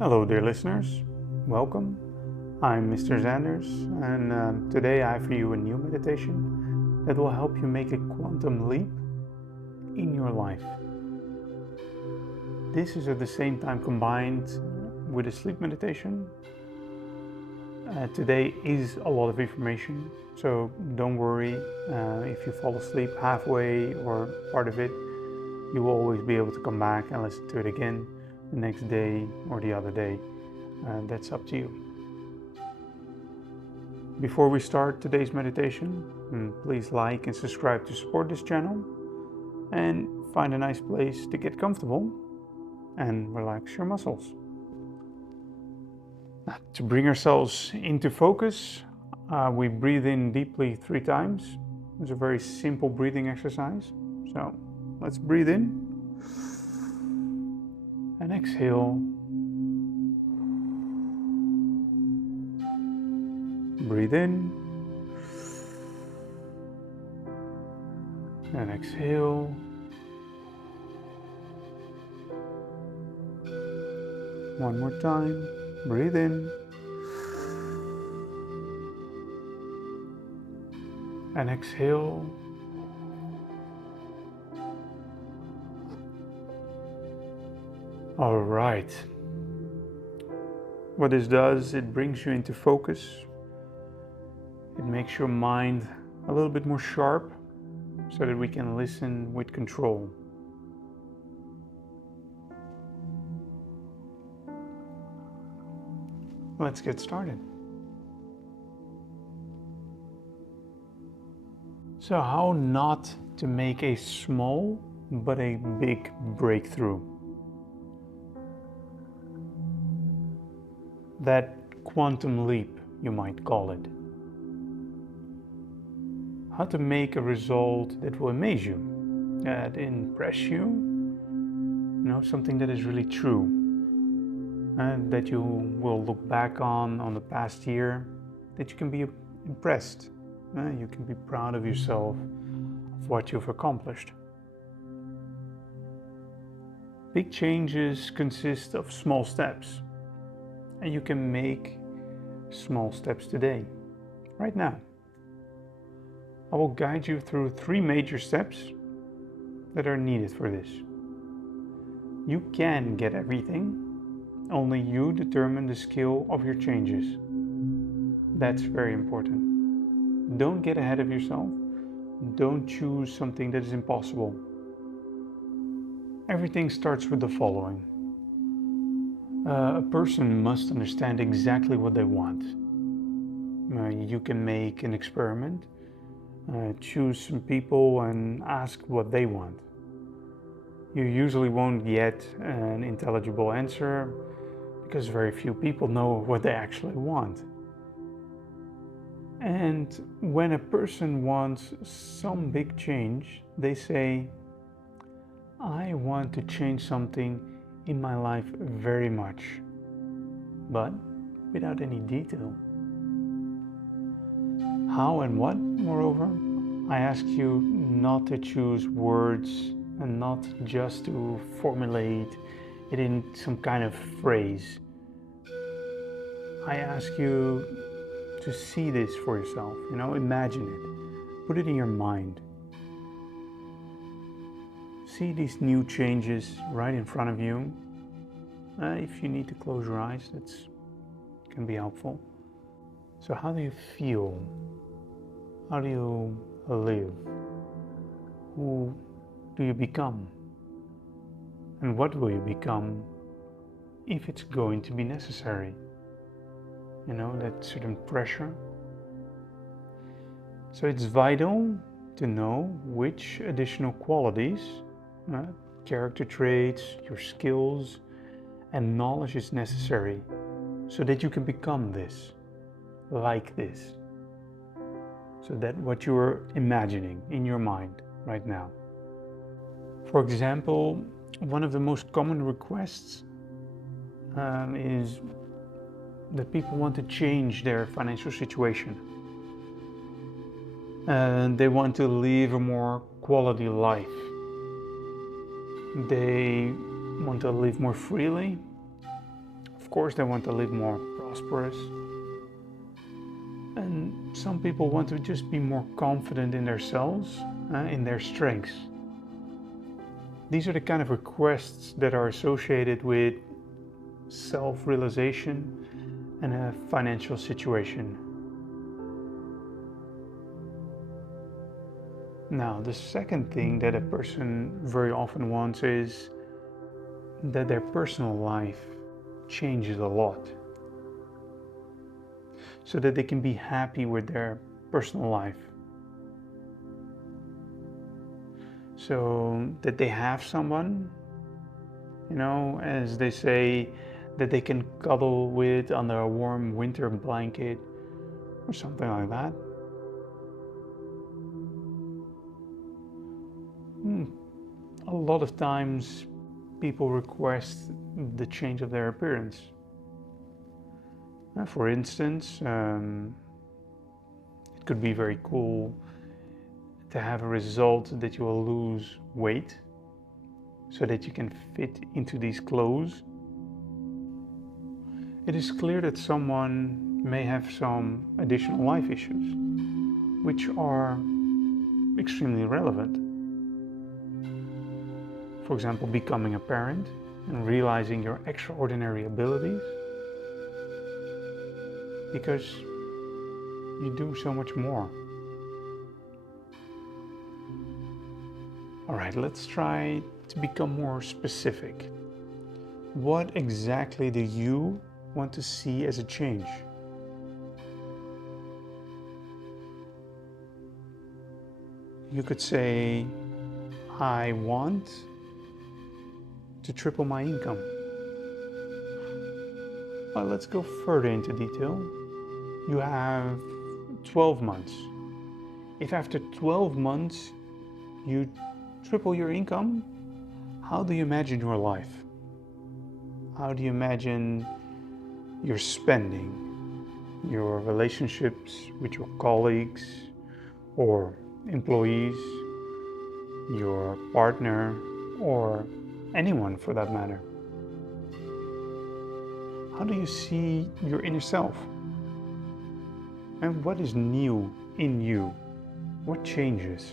Hello dear listeners, welcome. I'm Mr. Zanders and today I have for you a new meditation that will help you make a quantum leap in your life. This is at the same time combined with a sleep meditation. Today is a lot of information, so don't worry if you fall asleep halfway or part of it. You will always be able to come back and listen to it again the next day or the other day. That's up to you. Before we start today's meditation, please like and subscribe to support this channel and find a nice place to get comfortable and relax your muscles. Now, to bring ourselves into focus, we breathe in deeply 3 times. It's a very simple breathing exercise. So let's breathe in and exhale. Breathe in and exhale. One more time. Breathe in and exhale. All right. What this does, it brings you into focus. It makes your mind a little bit more sharp so that we can listen with control. Let's get started. So, how not to make a small but a big breakthrough? That quantum leap, you might call it. How to make a result that will amaze you, that impress you, something that is really true, and that you will look back on the past year, that you can be impressed, you can be proud of yourself, of what you've accomplished. Big changes consist of small steps, and you can make small steps today, right now. I will guide you through 3 major steps that are needed for this. You can get everything, only you determine the scale of your changes. That's very important. Don't get ahead of yourself. Don't choose something that is impossible. Everything starts with the following. A person must understand exactly what they want. You can make an experiment. Choose some people and ask what they want. You usually won't get an intelligible answer because very few people know what they actually want. And when a person wants some big change, they say, I want to change something in my life very much, but without any detail. How and what, moreover, I ask you not to choose words and not just to formulate it in some kind of phrase. I ask you to see this for yourself, imagine it, put it in your mind. See these new changes right in front of you. If you need to close your eyes, that can be helpful. So how do you feel? How do you live? Who do you become? And what will you become if it's going to be necessary? That certain pressure. So it's vital to know which additional qualities, character traits, your skills, and knowledge is necessary so that you can become this, like this. So that what you are imagining in your mind right now. For example, one of the most common requests is that people want to change their financial situation. And they want to live a more quality life. They want to live more freely. Of Of course, they want to live more prosperous. And some people want to just be more confident in themselves, in their strengths. These are the kind of requests that are associated with self-realization and a financial situation. Now, the second thing that a person very often wants is that their personal life changes a lot, so that they can be happy with their personal life. So that they have someone, as they say, that they can cuddle with under a warm winter blanket or something like that. A lot of times people request the change of their appearance. For instance, it could be very cool to have a result that you will lose weight so that you can fit into these clothes. It is clear that someone may have some additional life issues, which are extremely relevant. For example, becoming a parent and realizing your extraordinary abilities, because you do so much more. All right, let's try to become more specific. What exactly do you want to see as a change? You could say, I want to triple my income. Well, let's go further into detail. You have 12 months. If after 12 months you triple your income, how do you imagine your life? How do you imagine your spending, your relationships with your colleagues or employees, your partner, or anyone for that matter? How do you see your inner self? And what is new in you? What changes?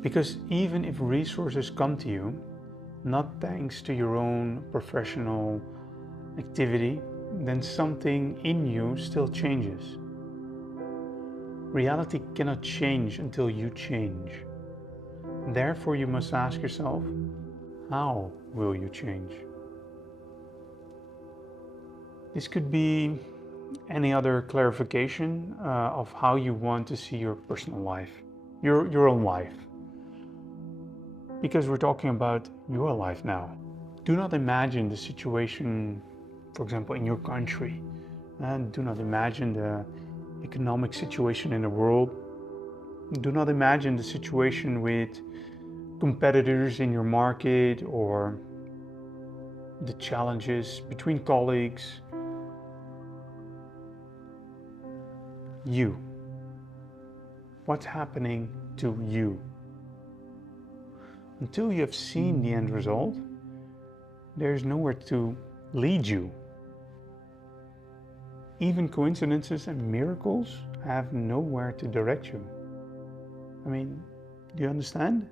Because even if resources come to you, not thanks to your own professional activity, then something in you still changes. Reality cannot change until you change. Therefore, you must ask yourself, how will you change? This could be any other clarification of how you want to see your personal life, your own life. Because we're talking about your life now. Do not imagine the situation, for example, in your country. And do not imagine the economic situation in the world. Do not imagine the situation with competitors in your market or the challenges between colleagues. You. What's happening to you? Until you have seen the end result, there's nowhere to lead you. Even coincidences and miracles have nowhere to direct you. I mean, do you understand?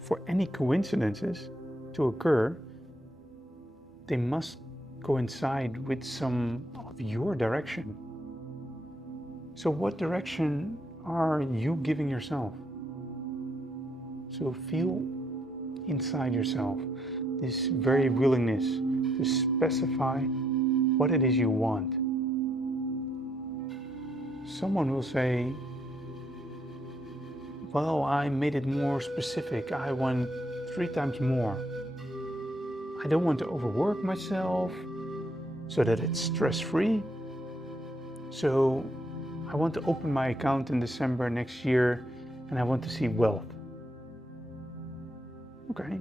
For any coincidences to occur, they must coincide with some of your direction. So what direction are you giving yourself? So feel inside yourself this very willingness to specify what it is you want. Someone will say, well, I made it more specific. I want 3 times more. I don't want to overwork myself so that it's stress-free. So I want to open my account in December next year and I want to see wealth. Okay.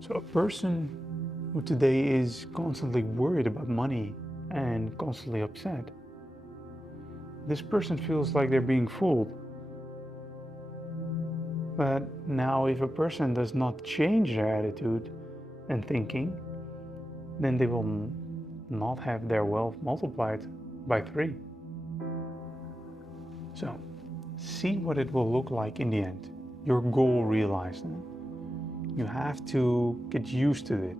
So a person who today is constantly worried about money and constantly upset, this person feels like they're being fooled. But now if a person does not change their attitude and thinking, then they will not have their wealth multiplied by 3. So see what it will look like in the end. Your goal realized. You have to get used to it.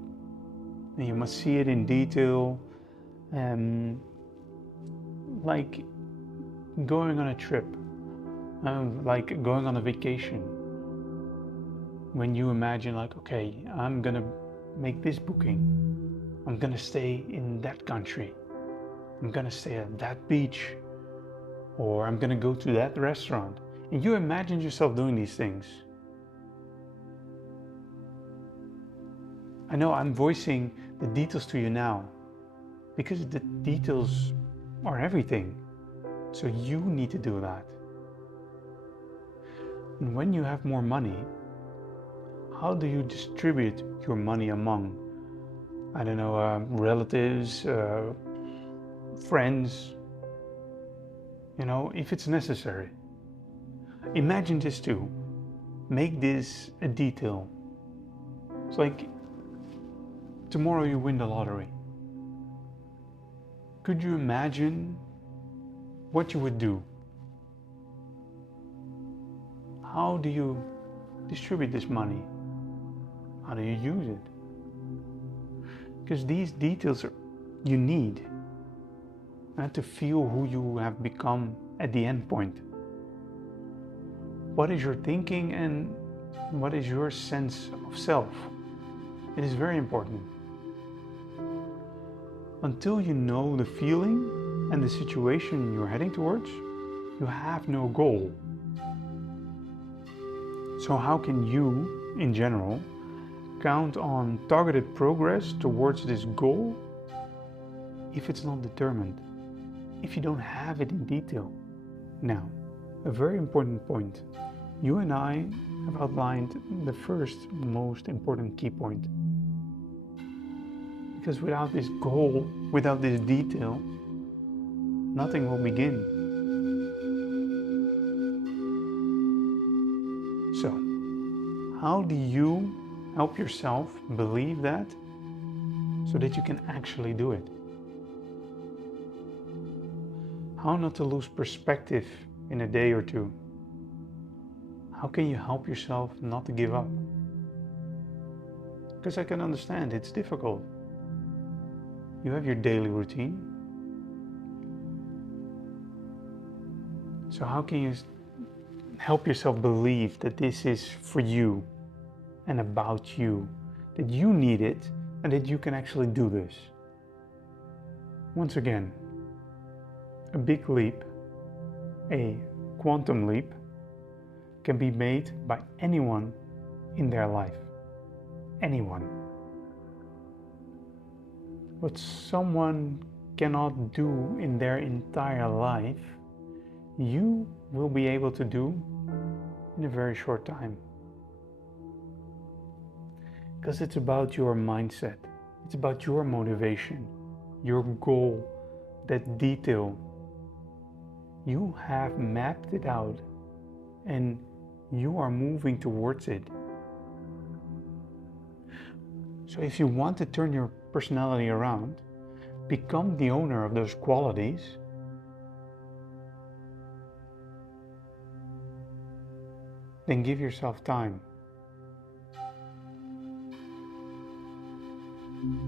And you must see it in detail, like going on a trip, like going on a vacation. When you imagine like, okay, I'm gonna make this booking, I'm gonna stay in that country, I'm gonna stay at that beach, or I'm gonna go to that restaurant, and you imagine yourself doing these things. I know I'm voicing the details to you now because the details are everything. So you need to do that. And when you have more money, how do you distribute your money among, I don't know, relatives, friends, if it's necessary? Imagine this too. Make this a detail. It's like tomorrow you win the lottery. Could you imagine what you would do? How do you distribute this money? How do you use it? Because these details you need to feel who you have become at the end point. What is your thinking and what is your sense of self? It is very important. Until you know the feeling and the situation you're heading towards, you have no goal. So how can you, in general, count on targeted progress towards this goal if it's not determined, if you don't have it in detail? Now, a very important point. You and I have outlined the first most important key point. Because without this goal, without this detail, nothing will begin. So, how do you help yourself believe that so that you can actually do it? How not to lose perspective in a day or two? How can you help yourself not to give up? Because I can understand it's difficult. You have your daily routine. So how can you help yourself believe that this is for you and about you, that you need it and that you can actually do this? Once again, a big leap, a quantum leap, can be made by anyone in their life. Anyone. What someone cannot do in their entire life, you will be able to do in a very short time. Because it's about your mindset, it's about your motivation, your goal, that detail. You have mapped it out and you are moving towards it. So if you want to turn your personality around, become the owner of those qualities, then give yourself time.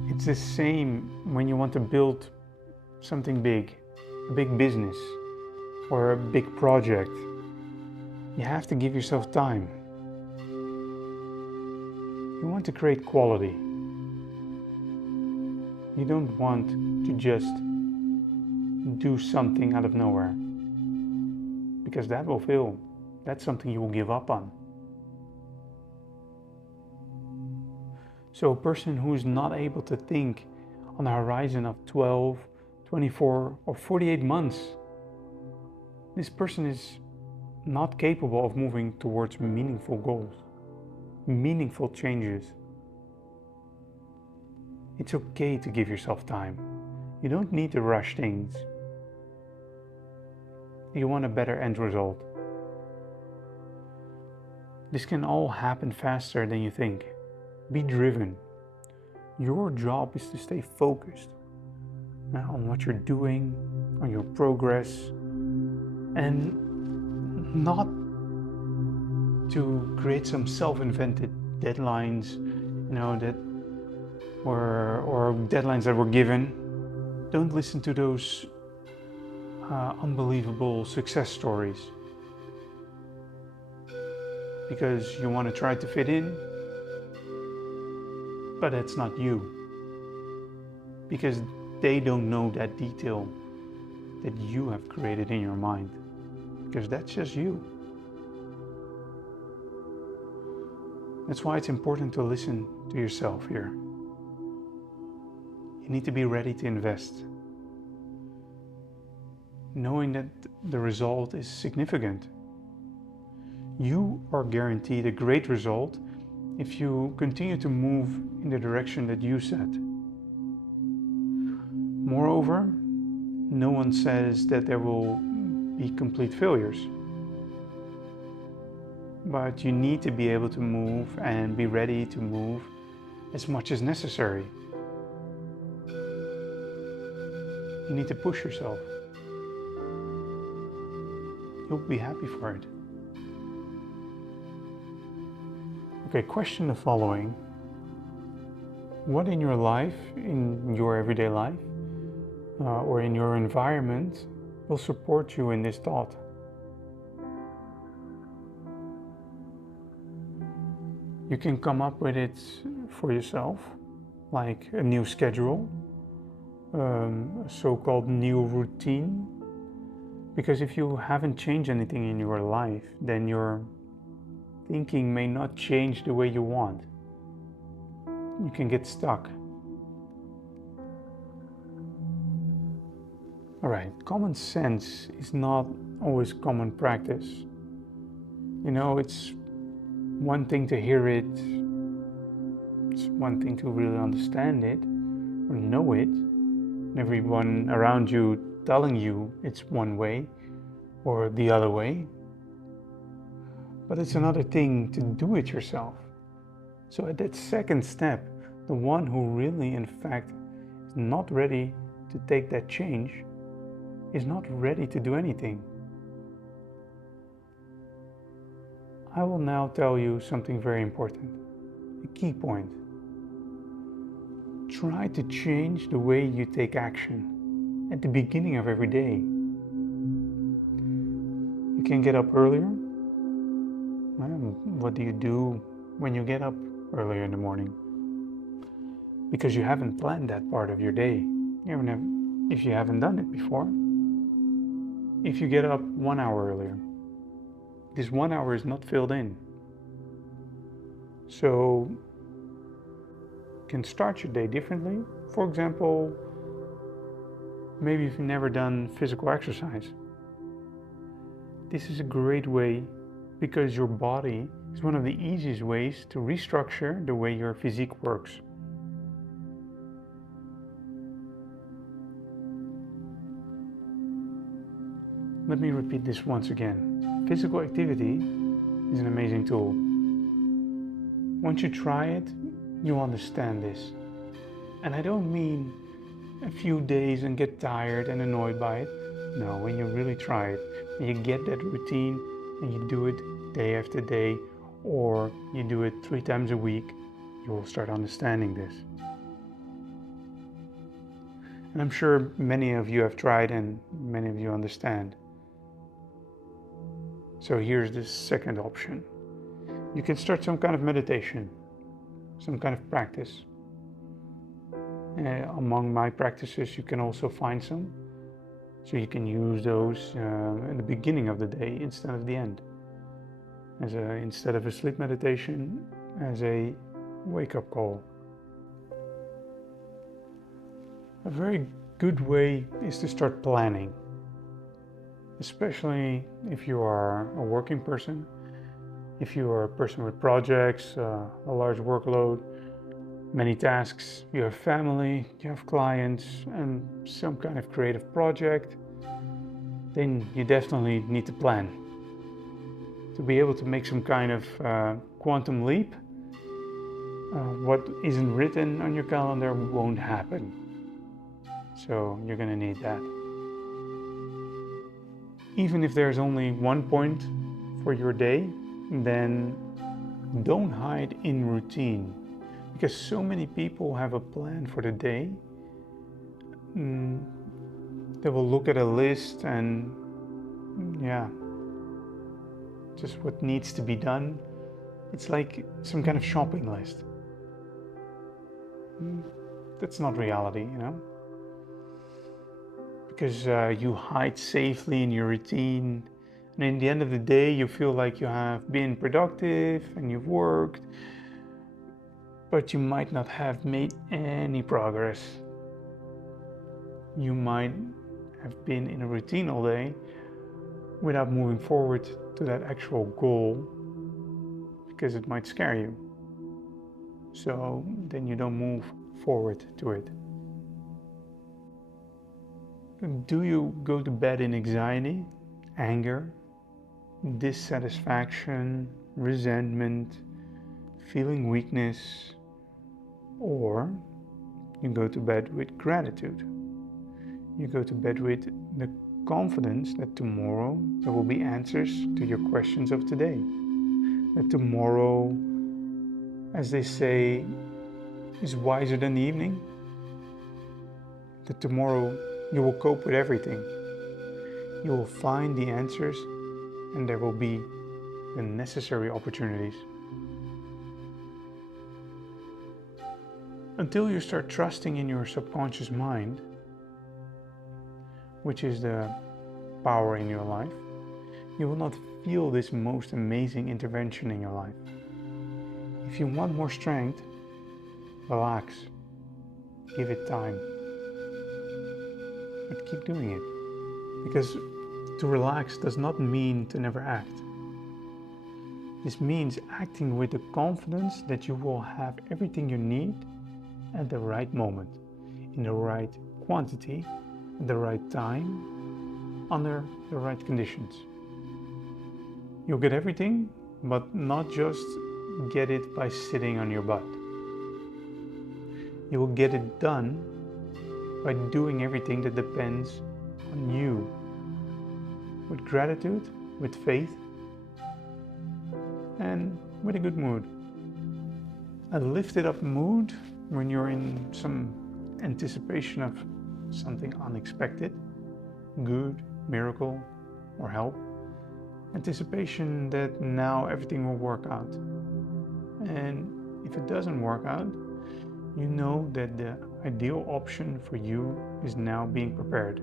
It's the same when you want to build something big, a big business or a big project. You have to give yourself time. You want to create quality. You don't want to just do something out of nowhere, because that will fail. That's something you will give up on. So a person who is not able to think on a horizon of 12, 24 or 48 months, this person is not capable of moving towards meaningful goals, meaningful changes. It's okay to give yourself time. You don't need to rush things. You want a better end result. This can all happen faster than you think. Be driven. Your job is to stay focused on what you're doing, on your progress, and not to create some self-invented deadlines, that or deadlines that were given. Don't listen to those unbelievable success stories because you want to try to fit in, but that's not you, because they don't know that detail that you have created in your mind, because that's just you. That's why it's important to listen to yourself here. You need to be ready to invest, knowing that the result is significant. You are guaranteed a great result if you continue to move in the direction that you set. Moreover, no one says that there will be complete failures. But you need to be able to move and be ready to move as much as necessary. You need to push yourself. You'll be happy for it. Okay, question the following. What in your life, in your everyday life, or in your environment will support you in this thought? You can come up with it for yourself, like a new schedule, a so-called new routine. Because if you haven't changed anything in your life, then your thinking may not change the way you want. You can get stuck. All right, common sense is not always common practice. It's one thing to hear it, it's one thing to really understand it or know it, and everyone around you telling you it's one way or the other way. But it's another thing to do it yourself. So at that second step, the one who really, in fact, is not ready to take that change is not ready to do anything. I will now tell you something very important, a key point. Try to change the way you take action at the beginning of every day. You can get up earlier. What do you do when you get up earlier in the morning? Because you haven't planned that part of your day. If you haven't done it before. If you get up 1 hour earlier, this 1 hour is not filled in. So you can start your day differently. For example, maybe you've never done physical exercise. This is a great way because your body is one of the easiest ways to restructure the way your physique works. Let me repeat this once again. Physical activity is an amazing tool. Once you try it, you'll understand this. And I don't mean a few days and get tired and annoyed by it. No, when you really try it, when you get that routine and you do it day after day, or you do it 3 times a week, you will start understanding this. And I'm sure many of you have tried and many of you understand. So here's the second option. You can start some kind of meditation, some kind of practice. Among my practices, you can also find some. So you can use those in the beginning of the day instead of the end. Instead of a sleep meditation, as a wake-up call. A very good way is to start planning. Especially if you are a working person, if you are a person with projects, a large workload, many tasks, you have family, you have clients, and some kind of creative project, then you definitely need to plan. to be able to make some kind of quantum leap, what isn't written on your calendar won't happen. So you're going to need that. Even if there's only one point for your day, then don't hide in routine. Because so many people have a plan for the day. They will look at a list and just what needs to be done. It's like some kind of shopping list. That's not reality, because you hide safely in your routine, and in the end of the day you feel like you have been productive and you've worked, but you might not have made any progress. You might have been in a routine all day without moving forward to that actual goal because it might scare you. So then you don't move forward to it. Do you go to bed in anxiety, anger, dissatisfaction, resentment, feeling weakness, or you go to bed with gratitude? You go to bed with the confidence that tomorrow there will be answers to your questions of today. That tomorrow, as they say, is wiser than the evening. That tomorrow you will cope with everything. You will find the answers and there will be the necessary opportunities. Until you start trusting in your subconscious mind, which is the power in your life, you will not feel this most amazing intervention in your life. If you want more strength, relax, give it time, but keep doing it. Because to relax does not mean to never act. This means acting with the confidence that you will have everything you need at the right moment, in the right quantity, at the right time, under the right conditions. You'll get everything, but not just get it by sitting on your butt. You will get it done by doing everything that depends on you, with gratitude, with faith, and with a good mood. A lifted up mood when you're in some anticipation of something unexpected, good, miracle, or help. Anticipation that now everything will work out. And if it doesn't work out, you know that the ideal option for you is now being prepared.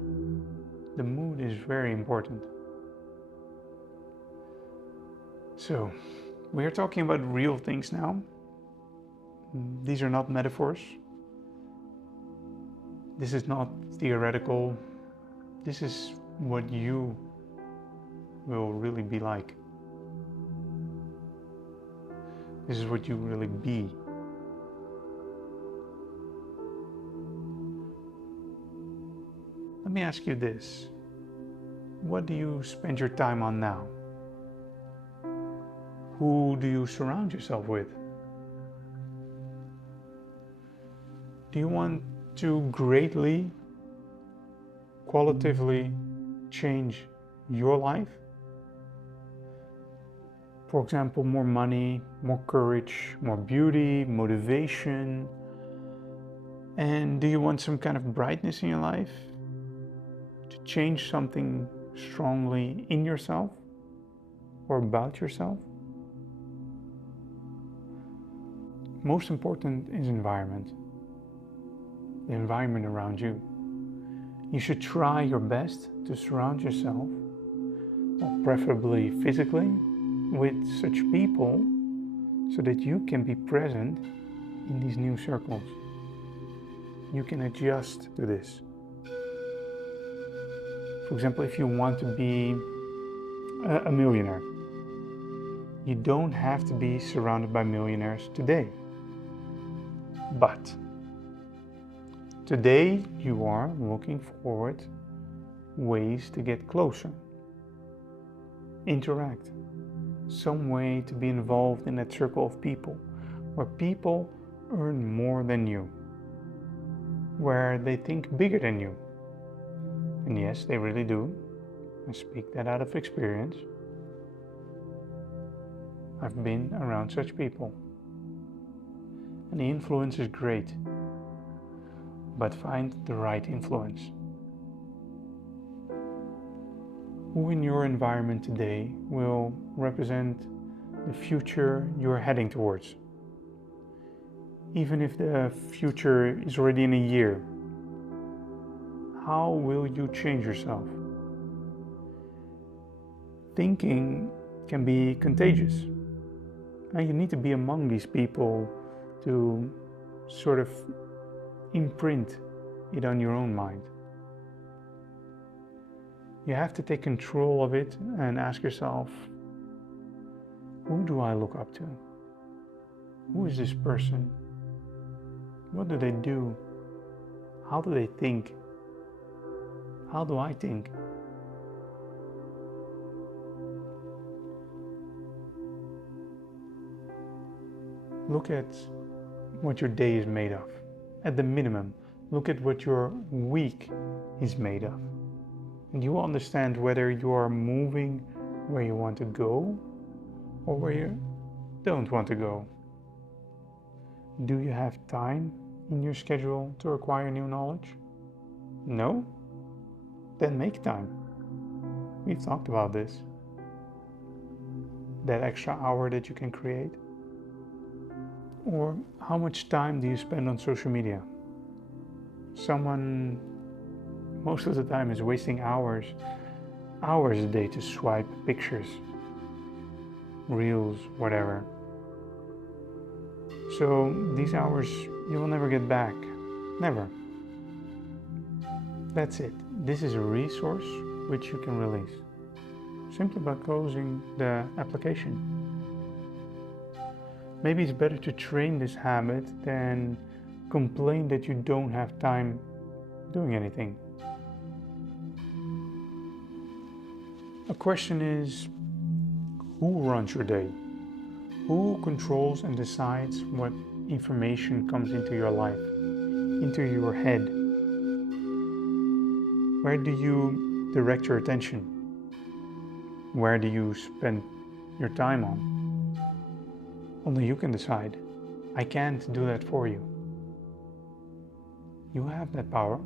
The mood is very important. So, we are talking about real things now. These are not metaphors. This is not theoretical. This is what you will really be like. This is what you really be. Let me ask you this. What do you spend your time on now? Who do you surround yourself with? Do you want to greatly, qualitatively change your life? For example, more money, more courage, more beauty, motivation. And do you want some kind of brightness in your life? To change something strongly in yourself or about yourself? Most important is environment. The environment around you. You should try your best to surround yourself, preferably physically, with such people so that you can be present in these new circles. You can adjust to this. For example, if you want to be a millionaire, you don't have to be surrounded by millionaires today. But today you are looking forward ways to get closer, interact, some way to be involved in that circle of people, where people earn more than you, where they think bigger than you. And yes, they really do. I speak that out of experience. I've been around such people. And the influence is great, but find the right influence. Who in your environment today will represent the future you're heading towards? Even if the future is already in a year, how will you change yourself? Thinking can be contagious, and you need to be among these people to sort of imprint it on your own mind. You have to take control of it and ask yourself, who do I look up to? Who is this person? What do they do? How do they think? How do I think? Look at what your day is made of. At the minimum, look at what your week is made of. And you will understand whether you are moving where you want to go or where you don't want to go. Do you have time in your schedule to acquire new knowledge? No? Then make time. We've talked about this. That extra hour that you can create. Or how much time do you spend on social media? Someone most of the time is wasting hours a day to swipe pictures, reels, whatever. So these hours you will never get back. Never. That's it. This is a resource which you can release simply by closing the application. Maybe it's better to train this habit than complain that you don't have time doing anything. A question is, who runs your day? Who controls and decides what information comes into your life, into your head? Where do you direct your attention? Where do you spend your time on? Only you can decide. I can't do that for you. You have that power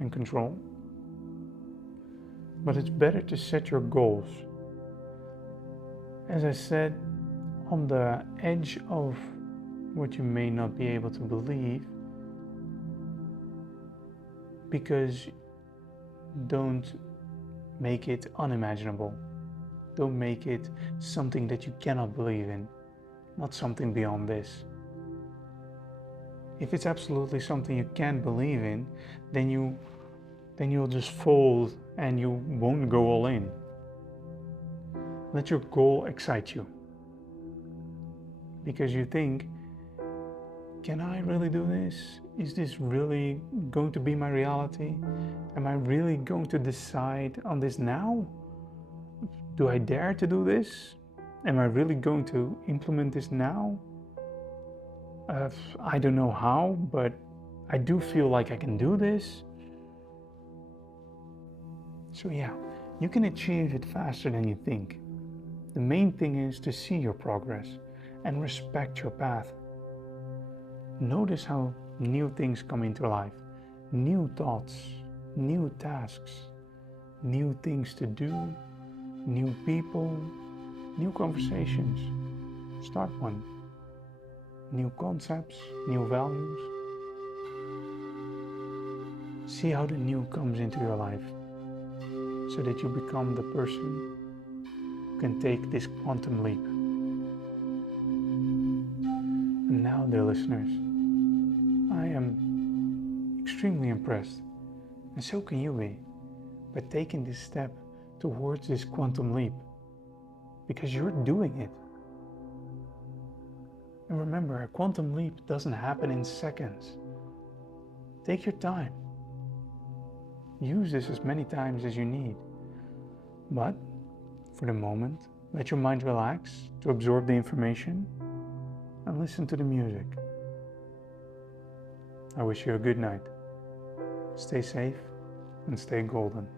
and control. But it's better to set your goals. As I said, on the edge of what you may not be able to believe, because don't make it unimaginable. Don't make it something that you cannot believe in, not something beyond this. If it's absolutely something you can't believe in, then you'll just fold and you won't go all in. Let your goal excite you. Because you think, can I really do this? Is this really going to be my reality? Am I really going to decide on this now? Do I dare to do this? Am I really going to implement this now? I don't know how, but I do feel like I can do this. So yeah, you can achieve it faster than you think. The main thing is to see your progress and respect your path. Notice how new things come into life, new thoughts, new tasks, new things to do, new people, new conversations. Start one. New concepts, new values. See how the new comes into your life so that you become the person who can take this quantum leap. And now, dear listeners, I am extremely impressed, and so can you be, by taking this step towards this quantum leap, because you're doing it. And remember, a quantum leap doesn't happen in seconds. Take your time. Use this as many times as you need. But for the moment, Let your mind relax to absorb the information and listen to the music. I wish you a good night. Stay safe and stay golden.